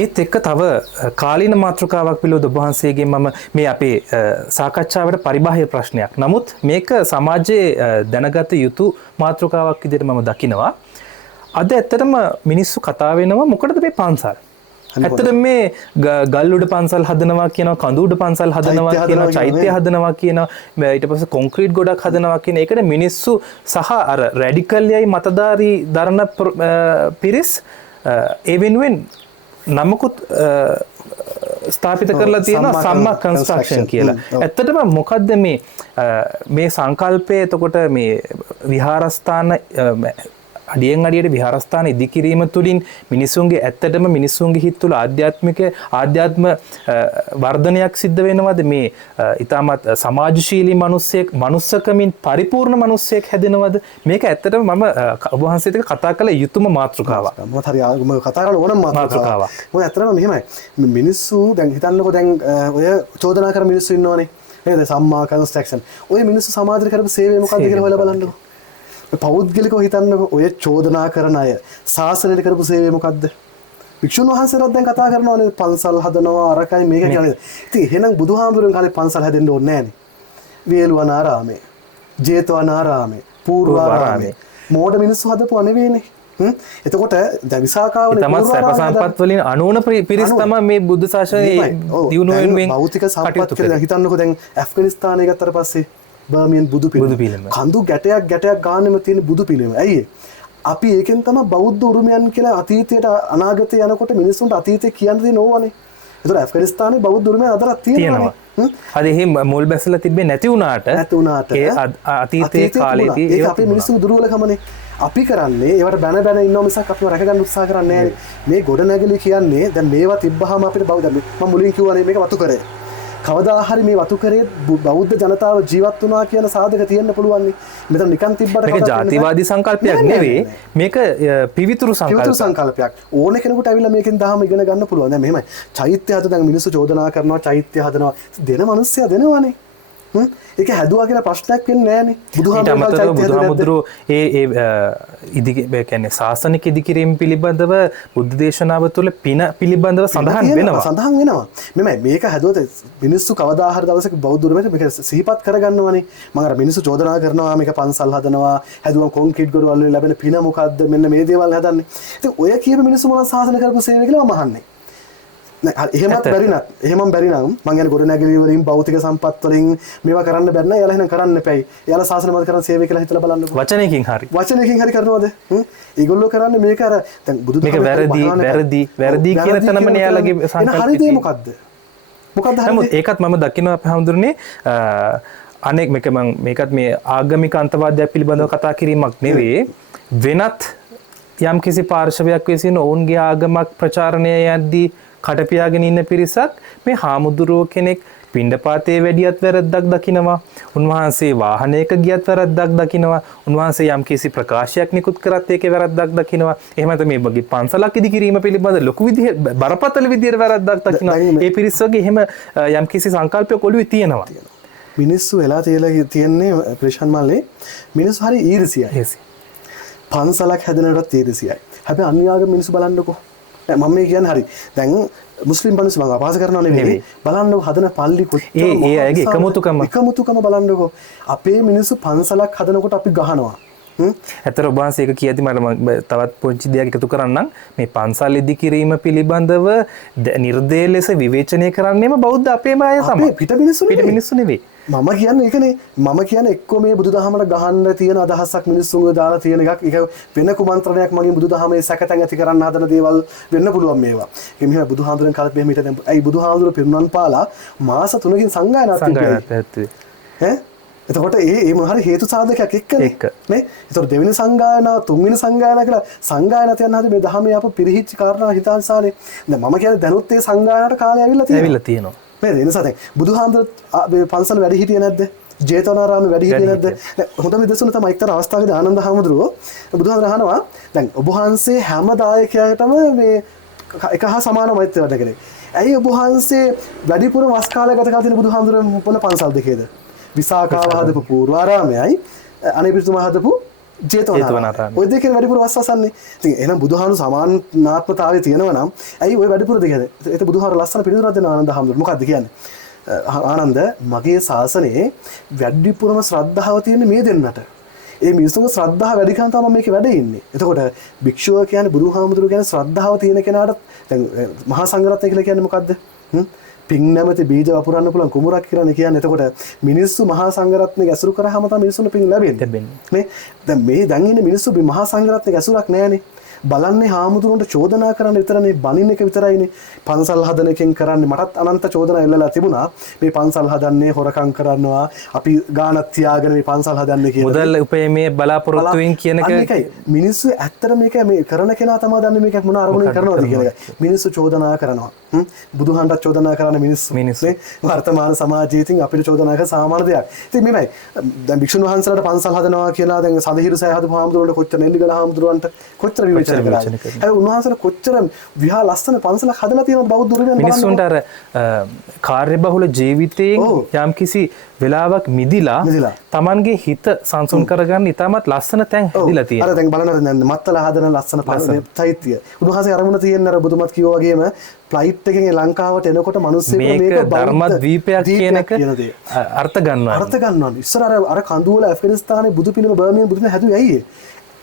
ඒත් එක්ක තව කාලීන මාතෘකාවක් පිළිබඳ ඔබ වහන්සේගෙන් මම මේ අපේ සාකච්ඡාවට පරිබාහිර ප්‍රශ්නයක්. නමුත් මේක සමාජයේ දැනගත යුතු මාතෘකාවක් විදිහට මම දකිනවා. අද ඇත්තටම මිනිස්සු කතා වෙනවා මොකටද මේ පන්සල්? ඇත්තටම මේ ගල් උඩ පන්සල් හදනවා කියනවා, කඳු උඩ පන්සල් හදනවා කියනවා, චෛත්‍ය හදනවා කියනවා, ඊට පස්සේ කොන්ක්‍රීට් ගොඩක් හදනවා කියන ඒකට මිනිස්සු සහ අර රැඩිකල් යයි මතධාරී දරන පිරිස් ඒ වෙනුවෙන් නමකුත් ස්ථාපිත කරලා තියෙනවා සම්මා කන්ස්ට්‍රක්ෂන් කියලා. ඇත්තටම මොකද්ද මේ සංකල්පය? එතකොට මේ විහාරස්ථාන අඩියෙන් අඩියට විහාරස්ථාන ඉදිකිරීම තුළින් මිනිසුන්ගේ ඇත්තටම මිනිසුන්ගේ හිත තුළ ආධ්‍යාත්ම වර්ධනයක් සිද්ධ වෙනවද? මේ ඊටමත් සමාජශීලී මිනිස්සෙක් මනුස්සකමින් පරිපූර්ණ මිනිස්සෙක් හැදෙනවද? මේක ඇත්තටම මම ඔබ වහන්සේට කතා කළ යුතුම මාතෘකාවක්. මම හරි මම කතා කරන ඕනම මාතෘකාවක්. මොකද ඇත්තටම මෙහෙමයි. මිනිස්සු දැන් හිතන්නකෝ දැන් ඔය චෝදනා කරන මිනිස්සු ඉන්නවනේ. නේද? සම්මා කන්ස්ට්‍රක්ෂන්. ඔය මිනිස්සු සමාජයට කරපු සේවය මොකක්ද කියලා හොයලා බලන්නකෝ. පෞද්ගලිකව හිතන්නකෝ ඔය චෝදනා කරන අය ශාසනයට කරපු සේවය මොකද්ද? වික්ෂුන් වහන්සේලාත් දැන් කතා කරනවානේ පන්සල් හදනවා අරකයි මේක කියන්නේ. ඉතින් එහෙනම් බුදුහාමුදුරන් කාලේ පන්සල් හැදෙන්න ඕනේ නැහනේ. වේළුවනාරාමේ, ජේතවනාරාමේ, පූර්වාරාමේ මෝඩ මිනිස්සු හදපුවා නෙවෙයිනේ. එතකොට දැන් විසාකාවනේ තමයි සැප සම්පත් වලින් අනුවන පිරිස් තමයි මේ බුද්ධ ශාසනයේ දියුණුව වෙනුවෙන් භෞතික සම්පත් කියලා හිතන්නකෝ. දැන් ඇෆ්ගනිස්තානය ගත්තට පස්සේ බර්මියන් බුදු පිළිම කඳු ගැටයක් ගානෙම තියෙන බුදු පිළිම. ඇයි අපි ඒකෙන් තමයි බෞද්ධ උරුමයන් කියලා අතීතයට අනාගතය යනකොට මිනිස්සුන්ට අතීතය කියන්න දෙන්නේ ඕවනේ. ඒතර ඇෆ්ගනිස්තානයේ බෞද්ධ උරුමයන් අදටත් තියෙනවා. අද එහෙම මුල් බැසලා තිබ්බේ නැති වුණාට ඒ අතීතයේ කාලේදී ඒක අපේ මිනිස්සුන්ගේ දුර්වලකමනේ. අපි කරන්නේ ඒවට බැන ඉන්නවා මිසක් අපිව රැකගන්න උත්සාහ කරන්නේ නැහැ. මේ ගොඩනැගිලි කියන්නේ දැන් මේවා තිබ්බහම අපිට බෞද්ධ මම මුලින් කිව්වනේ මේක වතු කරේ. කවදා හරි මේ වතු කරේ බෞද්ධ ජනතාව ජීවත් වුණා කියන සාධක තියෙන්න පුළුවන්. මෙතන නිකන් තිබ්බට මේක ජාතිවාදී සංකල්පයක් නෙවෙයි. මේක පිවිතුරු සංකල්පයක්. ඕන කෙනෙකුට ඇවිල්ලා මේකෙන් දහම ඉගෙන ගන්න පුළුවන්. දැන් මෙහෙමයි. චෛත්‍ය හද දැන් මිනිස්සු චෝදනා කරනවා චෛත්‍ය හදනවා. දෙන මිනිස්සයා දෙනවනේ. ඒක හැදුවා කියලා ප්‍රශ්නයක් වෙන්නේ නැහනේ. බුදුහාමුදුරුවෝ ඒ කියන්නේ ශාසනික ඉදිකිරීම පිළිබඳව බුද්ධ දේශනාව තුළ පින පිළිබඳව සඳහන් වෙනවා. මෙමය මේක හැදුවොත් මිනිස්සු කවදා හරි දවසක බෞද්ධ උරුමයට මේක සිහිපත් කරගන්නවනේ. මම අර මිනිස්සු චෝදනා කරනවා මේක පන්සල් හදනවා, හැදුවම කොන්ක්‍රීට් ගොඩවල් වලින් ලැබෙන පින මොකද්ද? මෙන්න මේ දේවල් හදන්නේ. ඉතින් ඔය කියපු මිනිස්සු මොනවද ශාසන කරපු සේවය කියලා මම අහන්නේ. එහෙමත් බැරි නම් මං කියන්නේ ගොඩනැගිලි වලින් භෞතික සම්පත් වලින් මේවා කරන්න බැරි නම් එයාලා එහෙනම් කරන්න එපැයි. එයාලා සාසන මත කරන සේවය කියලා හිතලා බලන්නකෝ. වචනයකින් හරි කරනවද? ඒගොල්ලෝ කරන්නේ මේක අර දැන් බුදුදහම මේක වැරදි කියන තැනමනේ එයාලගේ සංකල්පය. හරි දේ මොකද්ද? නමුත් ඒකත් මම දකිනවා අපේ හැමදෙරනේ අනෙක් මේකත් මේ ආගමික අන්තවාදයක් පිළිබඳව කතා කිරීමක් නෙවෙයි. වෙනත් යම් කිසි පාර්ශවයක් විසින් ඔවුන්ගේ ආගමක් ප්‍රචාරණය යද්දී කටපියාගෙන ඉන්න පිරිසක් මේ හාමුදුරුවෝ කෙනෙක් පිණ්ඩපාතේ වැඩියත් වැරද්දක් දකිනවා. උන්වහන්සේ වාහනයක ගියත් වැරද්දක් දකිනවා. උන්වහන්සේ යම් කිසි ප්‍රකාශයක් නිකුත් කරත් ඒකේ වැරද්දක් දකිනවා. එහෙම නැත්නම් මේ වගේ පන්සලක් ඉදිකිරීම පිළිබඳ ලොකු විදිහේ බරපතල විදිහේ වැරද්දක් දකිනවා. ඒ පිරිස වගේ එහෙම යම් කිසි සංකල්පයක් ඔළුවේ තියෙනවා. මිනිස්සු වෙලා තියෙන්නේ ප්‍රේෂන් මල්ලේ මිනිස්සු හරි ඊර්ෂියයි. පන්සලක් හැදෙනකොටත් ඊර්ෂියයි. හැබැයි අන්‍යාගම මිනිස්සු බලන්නකෝ. මම මේ කියන්නේ හරි. දැන් මුස්ලිම් මිනිස්සු මම අපහාස කරනව නෙවෙයි. බලන්නකො හදන පල්ලි කොච්චර ඒ අයගේ එකමුතුකම බලන්නකො. අපේ මිනිස්සු පන්සලක් හදනකොට අපි ගහනවා. ඇත්තට ඔබ වහන්සේ ඒක කියද්දි මට තවත් පොඩි දෙයක් එකතු කරන්නම්. මේ පන්සල් ඉදිකිරීම පිළිබඳව නිර්දේශ ලෙස විවේචනය කරන්නේම බෞද්ධ අපේම අය තමයි. පිට මිනිස්සු නෙවෙයි. මම කියන්නේ ඒකනේ. මම කියන්නේ එක්කෝ මේ බුදුදහමට ගහන්න තියෙන අදහසක් මිනිස්සුන්ව දාලා තියෙන එකක්. ඒක වෙන කුමන්ත්‍රණයක් මගින් බුදුදහමේ සැකතැන් ඇති කරන්න හදන දේවල් වෙන්න පුළුවන් මේවා. ඒ මෙහෙම බුදුහාමුදුරන් කාලෙත් මෙහෙම හිටියද ඇයි බුදුහාමුදුර පිරුණන් පාලා මාස 3කින් සංගායනාවක් තිබ්බේ. එතකොට ඒ මොන හරි හේතු සාධකයක් එක්කනේ. නේ? ඒතකොට දෙවෙනි සංගායනාව තුන්වෙනි සංගායනාව කියලා සංගායනාව තියන්න හදේ මේ ධහමේ අප පිරිහිච්ච කාරණා හිතාන්සානේ. දැන් මම කියන්නේ දැනුත් ඒ සංගායනාවට කාලය ඇවිල්ලා තියෙනවා. නේද? ඒ නිසා දැන් බුදුහාමුදුර පන්සල වැඩි හිටියේ නැද්ද? ජේතවනාරාමේ වැඩි හිටියේ නැද්ද? හොඳම නිදසුන තමයි එක්තරා අවස්ථාවකදී ආනන්ද හාමුදුරුවෝ බුදුහාමුදුර අහනවා දැන් ඔබ වහන්සේ හැම දායකයාටම මේ එක හා සමාන මෛත්‍රිය වැඩ කරේ. ඇයි ඔබ වහන්සේ වැඩිපුර වස් කාලය ගත කරලා තියෙන බුදුහාමුදුර මොන පන්සල් දෙකේද? විසාකාව හදපු පූර්වාරාමයයි අනේ පිටුම හදපු ජේතවනාරාමය. ඔය දෙකේ වැඩිපුර වස්සසන්නේ. ඉතින් එහෙනම් බුදුහාමුදුරු සමානාත්මතාවය තියෙනවා නම් ඇයි ඔය වැඩිපුර දෙකද? ඒක බුදුහාමුදුරු ලස්සන පිළිතුරක් දෙනවා ආනන්ද හාමුදුරු. මොකද්ද කියන්නේ? ආනන්ද මගේ ශාසනයේ වැඩිපුරම ශ්‍රද්ධාව තියෙන්නේ මේ දෙන්නට. ඒ මිනිස්සුන්ගේ ශ්‍රද්ධාව වැඩි කරන් තමයි මේකේ වැඩ ඉන්නේ. එතකොට භික්ෂුව කියන්නේ බුදුහාමුදුරු කියන්නේ ශ්‍රද්ධාව තියෙන කෙනාට දැන් මහා සංඝරත්නය කියලා කියන්නේ මොකද්ද? පින් නැමැති බීජ වපුරන්න පුළුවන් කුමුරක් කියලා කියන්නේ. එතකොට මිනිස්සු මහා සංඝරත්නය ඇසුරු කරාම තමයි මිනිස්සුන්ට පින් ලැබෙන්නේ. නේ? දැන් ඉන්නේ මිනිස්සු මහා සංඝරත්නය ඇසුරක් නැහැනේ. බලන්නේ හාමුදුරුවන්ට චෝදනා කරන්න විතරනේ, බනින්න එක විතරයිනේ. පන්සල් හදන එකෙන් කරන්නේ මටත් අනන්ත චෝදනා එල්ලලා තිබුණා. මේ පන්සල් හදන්නේ හොරකම් කරනවා, අපි ගානක් තියාගෙන මේ පන්සල් හදන්නේ කියලා. මුදල් උපයීමේ බලාපොරොත්තුවෙන් කියන එකයි. මිනිස්සු ඇත්තට මේක මේ කරන කෙනා තමයි දන්නේ මේක මොන අරමුණෙන් කරනවද කියලා. මිනිස්සු චෝදනා කරනවා. බුදුහන්ට චෝදනා කරන මිනිස්සු. වර්තමාන සමාජයේ ඉතින් අපිට චෝදනා කරන සාමාන්‍ය දෙයක්. ඉතින් මේමයි. දැන් භික්ෂුන් වහන්සේලාට පන්සල් හදනවා කියලා දැන් සදහිරු සෑය හදපු හාමුදුරුවන්ට කොච්චර නෙල්ලිගල හාමුදුරුවන්ට කොච්චර විවේචන කරා. උන්වහන්සේලා කොච්චර විහා ලස්සන පන්සලක් හදලා තියෙනවද බෞද්ධ දුරෙන් මිනිස්සුන්ට අර කාර්යබහුල ජීවිතයෙන් යම්කිසි වෙලාවක් මිදිලා Tamanගේ හිත සංසුන් කරගන්න ඉතාමත් ලස්සන තැන් හැදිලා තියෙනවා. අර දැන් බලන්න මත්තල හදන ලස්සන චෛත්‍ය. උන්වහන්සේ අරමුණ තියෙන අර බුදුමත් කිව්වා වගේම ෆ්ලයිට් එකෙන් ලංකාවට එනකොට මිනිස්සු මේක ධර්මද්වීපයක් කියන එක අර්ථ ගන්නවා. අර්ථ ගන්නවා. ඉස්සර අර කඳුවල ඇෆ්ගනිස්තානයේ බුදු පිළිම බර්මියම් බුදුන් හැදුවේ ඇයි?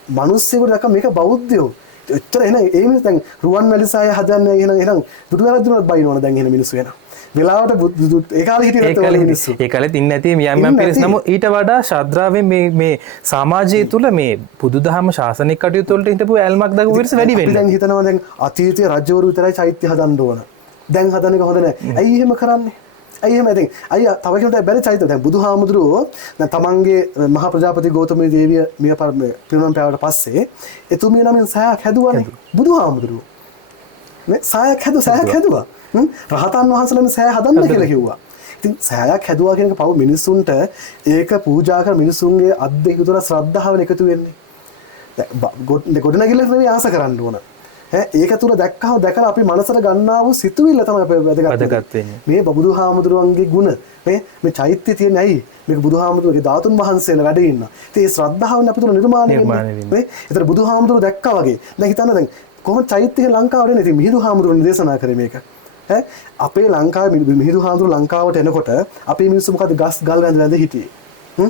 මිනිස්සුන්ට දැක්ක මේක බෞද්ධයෝ. එච්චර එන ඒ මිනිස්සු දැන් රුවන්වැලිසෑය හදන්නේ එහෙනම් දුටු වැරද්දුනත් බයිනවනේ දැන් එහෙන මිනිස්සු එන. වෙලාවට ඒ කාලේ හිටියේ නැත්නම් මිනිස්සු. ඒ කාලෙත් ඉන්නේ නැති යම් පිරිස් නමුත් ඊට වඩා ශ්‍රද්ධාවෙන් මේ සමාජය තුල මේ බුදුදහම ශාසනික කටයුතු වලට හිටපු ඇල්මක් දක්ව පිරිස වැඩි වෙන්නේ. දැන් හිතනවා දැන් අතීතයේ රජවරු විතරයි චෛත්‍ය හදන්න ඕන. දැන් හදන එක හොඳ නැහැ. ඇයි එහෙම කරන්නේ? ඇයි එහෙම දැන් අයියා තව කෙනෙකුට බැරි චෛත්‍ය දැන් බුදුහාමුදුරුවෝ දැන් තමන්ගේ මහා ප්‍රජාපති ගෞතම දේවිය මිය පිරුණම් පෑවට පස්සේ එතුමිය නමින් සෑයක් හැදුවානේ බුදුහාමුදුරුවෝ. නේ සෑයක් හැදුවා. රහතන් වහන්සේලාම සෑය හදන්න කියලා කිව්වා. ඉතින් සෑයක් හැදුවා කියන එක පව මිනිසුන්ට ඒක පූජා කරන මිනිසුන්ගේ අද්දේක තුර ශ්‍රද්ධාවෙන් එකතු වෙන්නේ. දැන් ගොඩනැගිල්ල නෙවෙයි ආස කරන්න ඕන. ඒක තුර දැකලා අපි මනසට ගන්නා වූ සිතුවිල්ල තමයි අපේ වැදගත් වෙන්නේ. මේ බුදුහාමුදුරුවන්ගේ ගුණ මේ චෛත්‍ය තියෙන ඇයි? මේක බුදුහාමුදුරුවගේ ධාතුන් වහන්සේලා වැඩ ඉන්නවා. ඉතින් ඒ ශ්‍රද්ධාවෙන් අපි තුර නිර්මාණය වෙන්නේ. ඒතර බුදුහාමුදුරුවෝ දැක්කා වගේ. දැන් හිතන්න දැන් කොහොමද චෛත්‍ය ලංකාවට එන්නේ? ඉතින් මිහිඳු හාමුදුරුවෝ දේශනා කරේ මේක. අපේ ලංකාවේ මිහිඳු හාමුදුරුවෝ ලංකාවට එනකොට අපේ මිනිස්සු මොකද ගල් වැඳ හිටියේ.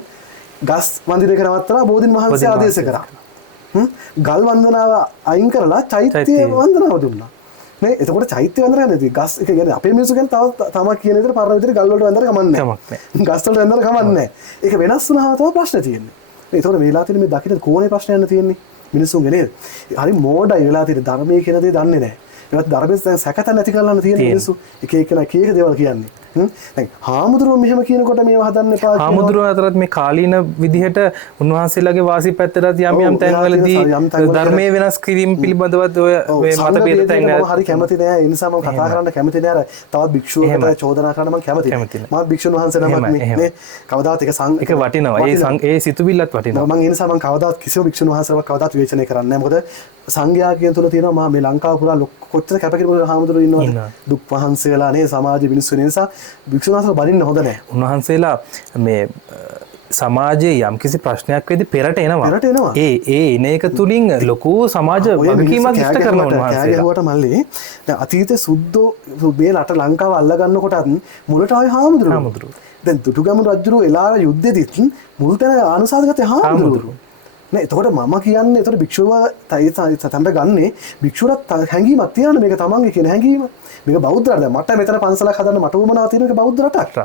ගස් මන්දිරේ කරවත්තලා බෝධින් වහන්සේ ආදේශ කරා. ගල් වන්දනාව අයින් කරලා චෛත්‍ය වන්දනාව දුන්නා. නේ එතකොට චෛත්‍ය වන්දනාව නැති ගස් එක කියන්නේ අපේ මිනිස්සු කියන්නේ තව කියන විදිහට පරණ විදිහට ගල් වලට වන්දන කමන්නේ නැහැ. ගස් වලට වන්දන කමන්නේ නැහැ. ඒක වෙනස් වුණාම තමයි ප්‍රශ්න තියෙන්නේ. ඒතකොට මේ වෙලාව තියෙන මේ දකින්න කෝණේ ප්‍රශ්නයක් තියෙන්නේ මිනිස්සුන්ගේ නේද? හරි මෝඩයි වෙලා තියෙන ධර්මයේ කියන දේ දන්නේ නැහැ. ඒවත් ධර්මයෙන් සැකත නැති කරලා තියෙන මිනිස්සු එක එකනා කීයක දේවල් කියන්නේ. දැන් හාමුදුරුවෝ මෙහෙම කියනකොට මේවා හදන්න එපා කියනවා. හාමුදුරුවෝ අතරත් මේ කාලීන විදිහට උන්වහන්සේලාගේ වාසි පැත්තට යම් තැන්වලදී ධර්මයේ වෙනස් කිරීම පිළිබඳවත් ඔය මේ මතභේද තැන් හරි කැමති නෑ. ඒ නිසා මම කතා කරන්න කැමති නෑ. අර තවත් භික්ෂුවකට චෝදනා කරන්න මම කැමති නෑ. මම භික්ෂුන් වහන්සේ නමක් නේ. කවදාත් ඒක වටිනවා. ඒ සිතුවිල්ලත් වටිනවා. මම ඒ නිසා මම කවදාත් කිසිම භික්ෂුන් වහන්සේවක් කවදාත් විවේචනය කරන්නේ නෑ. මොකද සංඝයා කියන තුල තියෙනවා මේ ලංකාව පුරා කොච්චර කැපකිරීම හාමුදුරුවෝ ඉන්නවද? දුක් වහන්සේලා නේ සමාජ මිනිස්සු නිසා භික්ෂුන් වහන්සේලා බලින්න හොඳ නැහැ. උන්වහන්සේලා මේ සමාජයේ යම්කිසි ප්‍රශ්නයක් වෙද්දී පෙරට එනවා. ඒ එන එක තුලින් ලොකු සමාජ වගකීමක් ඉෂ්ට කරනවා උන්වහන්සේලා. කෑගහුවට මල්ලි දැන් අතීතේ සුද්ධෝ මේ රට ලංකාව අල්ල ගන්නකොටත් මුලට ආවේ හාමුදුරුවෝ. දැන් දුටුගැමුණු රජුරෝ එලාව යුද්ධෙදිත් මුල් තැන ආනුසාරගතේ හාමුදුරුවෝ. නේ එතකොට මම කියන්නේ එතකොට භික්ෂුව තැම්බ ගන්නේ භික්ෂුවට හැංගීමක් තියෙනවා මේක තමන්ගේ කියන හැංගීම. මේක බෞද්ධ රටක්. මට මෙතන පන්සලක් හදන්න මට උවමනාවක් තියෙන එක බෞද්ධ රටක්.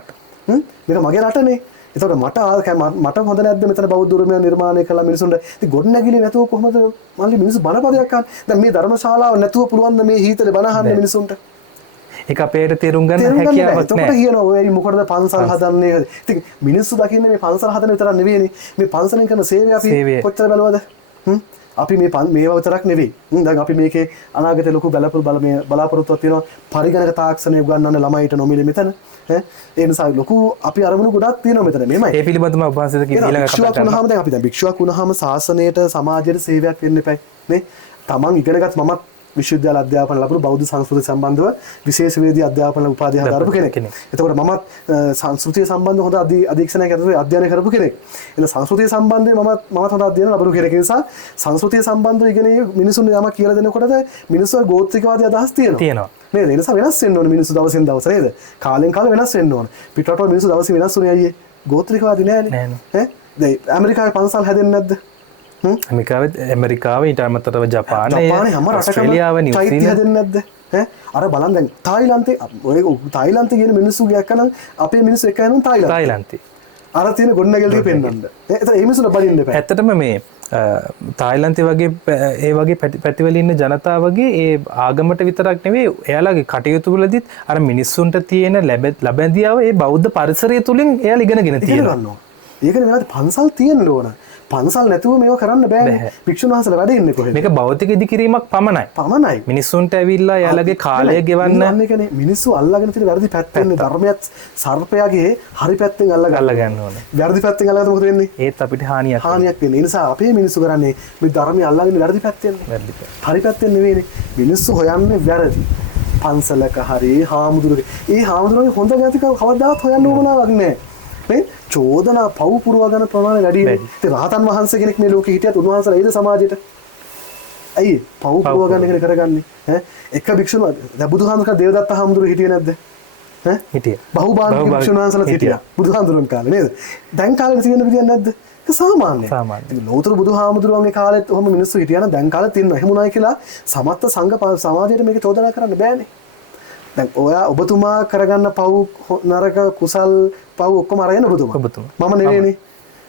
මේක මගේ රටනේ. එතකොට මට හොඳ නැද්ද මෙතන බෞද්ධ උරුමය නිර්මාණය කළා මිනිසුන්ට. ඉතින් ගොඩනැගිලි නැතුව කොහොමද මල්ලි මිනිස්සු බණපදයක් අහන්නේ? දැන් මේ ධර්මශාලාව නැතුව පුළුවන් මේ හීතලේ බණ අහන්න මිනිසුන්ට. ඒක අපේට තේරුම් ගන්න හැකියාවක් නැහැ. එතකොට කියනවා ඔය මොකටද පන්සල් හදන්නේ? ඉතින් මිනිස්සු දකින්නේ මේ පන්සල් හදන විතරක් නෙවෙයිනේ. මේ පන්සලෙන් කරන සේවය අපි කොච්චර බලවද? අපි මේවා විතරක් නෙවෙයි. දැන් අපි මේකේ අනාගතේ ලොකු බලාපොරොත්තුවක් තියෙනවා. පරිගණක තාක්ෂණය උගන්වන්න ළමයිට නොමිලේ මෙතන. ඒ නිසා ලොකු අපි අරමුණු ගොඩක් තියෙනවා මෙතන. මෙහෙමයි. ඒ පිළිබඳව උපවාසයක ඊළඟ කතා කරනවා. දැන් අපි දැන් භික්ෂුවක් වුණාම ශාසනයට සමාජයට සේවයක් වෙන්න එපයි. නේ? තමන් ඉගෙනගත් මමත් විශ්වවිද්‍යාල අධ්‍යාපන ලැබුණු බෞද්ධ සංස්කෘතිය සම්බන්ධව විශේෂවේදී අධ්‍යාපන උපාධිය හදාරපු කෙනෙක්. එතකොට මමත් සංස්කෘතිය සම්බන්ධව හොඳ අධීක්ෂණයක් ඇතුළේ අධ්‍යයනය කරපු කෙනෙක්. එතන සංස්කෘතිය සම්බන්ධයෙන් මමත් හොඳ අධ්‍යයන ලැබුණු කෙනෙක් නිසා සංස්කෘතිය සම්බන්ධව ඉගෙන මිනිසුන් යමක් කියලා දෙනකොටද මිනිස්සු ගෝත්‍රිකවාදී අදහස් තියෙනවා. නේද? ඒ නිසා වෙනස් වෙන්න ඕනේ මිනිස්සු දවසින් දවස නේද? කාලෙන් කාලෙ වෙනස් වෙන්න ඕනේ. පිටරටවල මිනිස්සු දවසින් වෙනස් වුණේ අයියේ. ගෝත්‍රිකවාදී නෑනේ. ඈ දැන් ඇමරිකාවේ පන්සල් හැදෙන්නේ නැද්ද? ඇමරිකාව ඊට අමතරව ජපානය හැම ඔස්ට්‍රේලියාව නිව්සීලන්ත හැදෙන්නේ නැද්ද? ඈ අර බලන්න දැන් තායිලන්තේ ඔය තායිලන්තේ කියන මිනිස්සු ගියක්කනම් අපේ මිනිස්සු එක යනවා තායිලන්තේ අර තියෙන ගොඩනැගිලි ටික පෙන්වන්න. ඒතර ඒ මිනිස්සුන්ට බලින්න එපා. ඇත්තටම මේ තායිලන්තේ වගේ ඒ වගේ පැතිවල ඉන්න ජනතාවගේ ඒ ආගමට විතරක් නෙවෙයි එයාලගේ කටයුතු වලදීත් අර මිනිස්සුන්ට තියෙන ලැබැඳියාව ඒ බෞද්ධ පරිසරය තුලින් එයාලා ඉගෙනගෙන තියෙනවා. ඒකනේ වෙලාවට පන්සල් තියෙන්න ඕන. පන්සල් නැතුව මේව කරන්න බෑනේ. භික්ෂුන් වහන්සේලා වැඩ ඉන්නේ කොහෙද? මේක භෞතික ඉදිකිරීමක් පමණයි. මිනිස්සුන්ට ඇවිල්ලා එයාලගේ කාලය ගෙවන්න ඒකනේ මිනිස්සු අල්ලගෙන තියෙන වැරදි පැත්තෙන් ධර්මයත් සර්පයාගේ හරි පැත්තෙන් අල්ලගන්න ඕනේ. වැරදි පැත්තෙන් අල්ලගත්තොත් මොකද වෙන්නේ? ඒත් අපිට හානියක් වෙන්නේ. ඒ නිසා අපේ මිනිස්සු කරන්නේ මේ ධර්මය අල්ලගෙන වැරදි පැත්තෙන්. හරි පැත්තෙන් නෙවෙයිනේ. මිනිස්සු හොයන්නේ වැරදි. පන්සලක හරි හාමුදුරුවෝ ඒ හාමුදුරුවෝගේ හොඳ ගැතික කවදාවත් හොයන්න ඕනවක් නැහැ. මේ චෝදනා පව් පුරවා ගන්න ප්‍රමාණය වැඩි වෙනවා. ඉතින් රහතන් වහන්සේ කෙනෙක් මේ ලෝකෙ හිටියත් උන්වහන්සේලා ඒද සමාජයට. ඇයි පව් පුරවා ගන්න එක කරගන්නේ? ඈ එක භික්ෂුන් දැන් බුදුහාමුදුරුවෝ දේවදත්ත හාමුදුරුවෝ හිටියේ නැද්ද? ඈ හිටියා. බහුබාහිර භික්ෂුන් වහන්සේලා හිටියා. බුදුහාමුදුරුවෝ කාලේ නේද? දැන් කාලේ තියෙන විදියක් නැද්ද? ඒක සාමාන්‍යයි. ඉතින් ලෝතර බුදුහාමුදුරුවන්ගේ කාලෙත් ඔහොම මිනිස්සු හිටියා නම් දැන් කාලෙත් ඉන්නවා. එහෙම උනායි කියලා සමස්ත සංඝ සමාජයට මේක චෝදනා කරන්න බෑනේ. දැන් ඔබතුමා කරගන්න පව් නරක කුසල් පව් ඔක්කොම අරගෙන ඔබතුමා. මම නෙවෙයිනේ.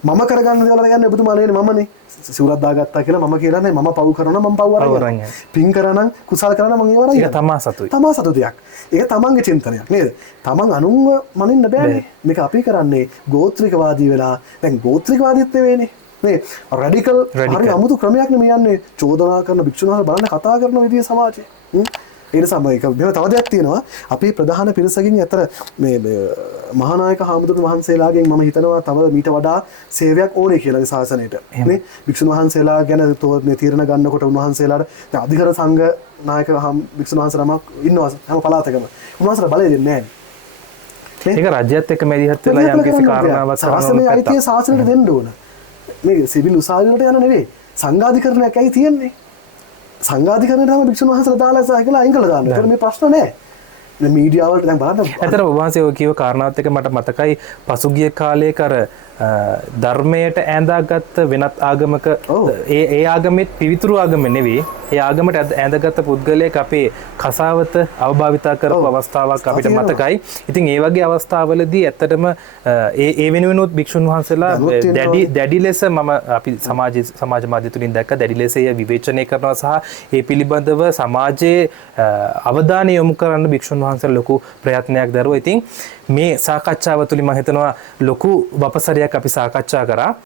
මම කරගන්න දේවල් අරගෙන ඔබතුමා නෙවෙයිනේ මමනේ. සිවුරක් දාගත්තා කියලා මම කියලා නෑ මම පව් කරනවා මම පව් අරගෙන. පින් කරනනම් කුසල් කරනනම් මම ඒව අරගෙන. ඒක තමා සතුයි. තමා සතුටියක්. ඒක තමන්ගේ චින්තනයක් නේද? තමන් අනුන්ව මනින්න බෑනේ. මේක අපි කරන්නේ ගෝත්‍රිකවාදී වෙලා. දැන් ගෝත්‍රිකවාදීත් නෙවෙයිනේ. මේ රැඩිකල් හරි අමුතු ක්‍රමයක් නෙමෙයි යන්නේ. චෝදනා කරන භික්ෂුන් වහන්සේ බලන්න කතා කරන විදිය සමාජයේ. ඒ නිසා මේක මෙහෙම තව දෙයක් තියෙනවා. අපි ප්‍රධාන පිරිසකින් අතර මේ මහානායක හාමුදුරුවෝ වහන්සේලාගෙන් මම හිතනවා තව මීට වඩා සේවයක් ඕනේ කියලා මේ ශාසනයට. නේ භික්ෂුන් වහන්සේලා ගැන මේ තීරණ ගන්නකොට උන්වහන්සේලාට දැන් අධිකර සංඝ නායක භික්ෂුන් වහන්සේලාම ඉන්නවා හැම පළාතකම. උන්වහන්සේලා බලය දෙන්නේ නැහැ. ඒක රාජ්‍යයත් එක්ක මැදිහත් වෙලා යම් කිසි කාරණාවක් ශාසනයේ අයිතිය ශාසනයට දෙන්න ඕන. මේ සිවිල් උසාවි වලට යන නෙවෙයි. සංඝාධිකරණයක් ඇයි තියෙන්නේ? සංඝාධිකරණයට තමයි භික්ෂුන් වහන්සේලා දාලා සහ කියලා අයින් කළා දාන්න. ඒකට මේ ප්‍රශ්න නැහැ. මේ මීඩියා වලට දැන් බලන්න. ඇත්තට ඔබ වහන්සේ ඔය කියව කාරණාවත් එක්ක මට මතකයි පසුගිය කාලයක අර ධර්මයට ඈඳාගත්ත වෙනත් ආගමක ඒ ආගමෙත් පිවිතුරු ආගම නෙවෙයි. ඒ ආගමට ඈඳගත්ත පුද්ගලයෙක් අපේ කසාවත අවභාවිතා කරපු අවස්ථාවක් අපිට මතකයි. ඉතින් ඒ වගේ අවස්ථාවලදී ඇත්තටම ඒ වෙනුවෙනුත් භික්ෂුන් වහන්සේලා දැඩි ලෙස මම අපි සමාජ මාධ්‍ය තුලින් දැක්ක දැඩි ලෙස එය විවේචනය කරනවා සහ ඒ පිළිබඳව සමාජයේ අවධානය යොමු කරන්න භික්ෂුන් වහන්සේලා ලොකු ප්‍රයත්නයක් දරුවා. ඉතින් මේ සාකච්ඡාව තුලින් මම හිතනවා ලොකු වපසරියක් අපි සාකච්ඡා කරා.